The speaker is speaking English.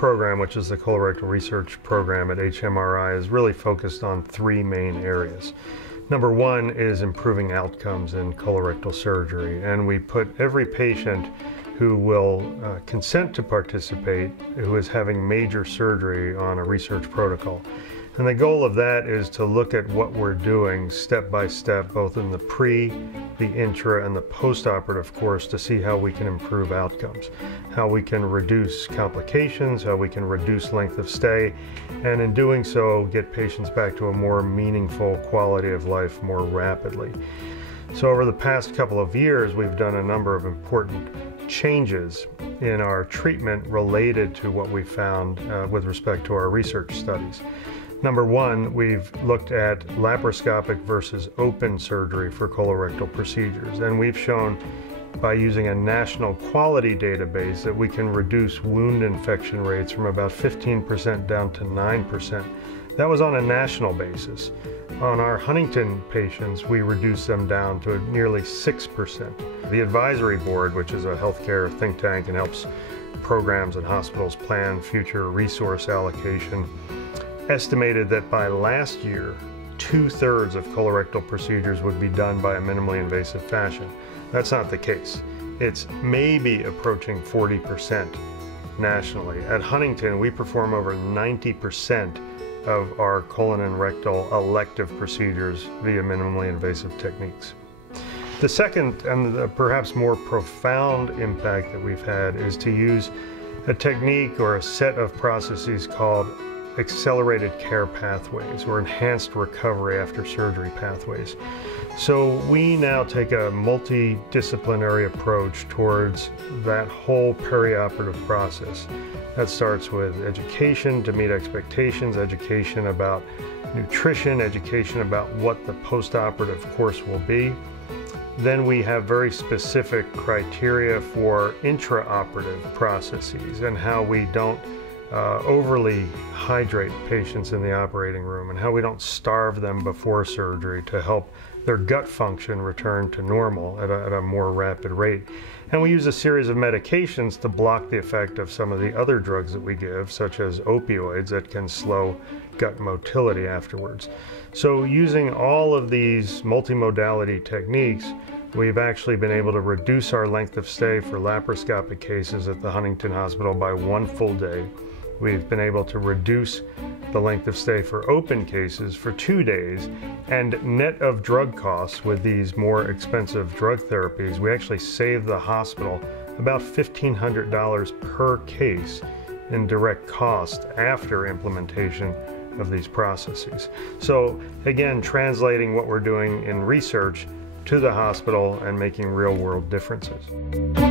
program, which is the colorectal research program at HMRI, is really focused on three main areas. Number one is improving outcomes in colorectal surgery, and we put every patient who will consent to participate, who is having major surgery, on a research protocol. And the goal of that is to look at what we're doing step by step, both in the pre, the intra, and the post-operative course, to see how we can improve outcomes, how we can reduce complications, how we can reduce length of stay, and in doing so, get patients back to a more meaningful quality of life more rapidly. So over the past couple of years, we've done a number of important changes in our treatment related to what we found with respect to our research studies. Number one, we've looked at laparoscopic versus open surgery for colorectal procedures, and we've shown by using a national quality database that we can reduce wound infection rates from about 15% down to 9%. That was on a national basis. On our Huntington patients, we reduced them down to nearly 6%. The advisory board, which is a healthcare think tank and helps programs and hospitals plan future resource allocation, estimated that by last year, 2/3 of colorectal procedures would be done by a minimally invasive fashion. That's not the case. It's maybe approaching 40% nationally. At Huntington, we perform over 90% of our colon and rectal elective procedures via minimally invasive techniques. The second and perhaps more profound impact that we've had is to use a technique or a set of processes called accelerated care pathways, or enhanced recovery after surgery pathways. So we now take a multidisciplinary approach towards that whole perioperative process. That starts with education to meet expectations, education about nutrition, education about what the postoperative course will be. Then we have very specific criteria for intraoperative processes and how we don't overly hydrate patients in the operating room, and how we don't starve them before surgery to help their gut function return to normal at a more rapid rate. And we use a series of medications to block the effect of some of the other drugs that we give, such as opioids, that can slow gut motility afterwards. So using all of these multimodality techniques, we've actually been able to reduce our length of stay for laparoscopic cases at the Huntington Hospital by 1 full day. We've been able to reduce the length of stay for open cases for 2 days, and net of drug costs with these more expensive drug therapies, we actually save the hospital about $1,500 per case in direct cost after implementation of these processes. So again, translating what we're doing in research to the hospital and making real-world differences.